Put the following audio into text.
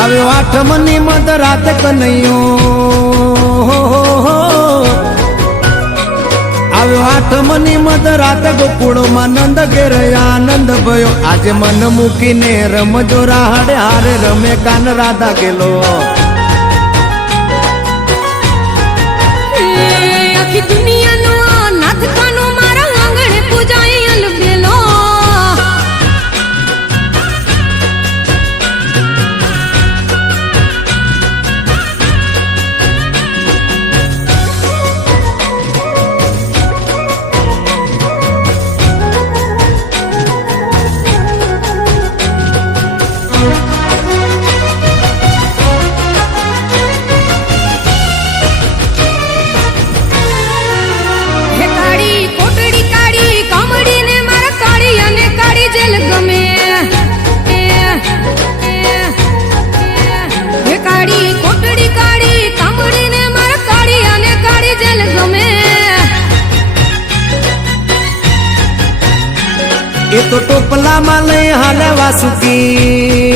આવ્યો આઠમની મધ રાત કનૈયો. આવ્યો આઠમની મધ રાત ગોકુળમાં નંદ ઘેર આનંદ ભયો. આજે મન મૂકીને રમજો રાહડે. હારે રમે કાન રાધા ગેલો. દુનિયાનો એ તો ટોપલામાં લઈ હાલવા હો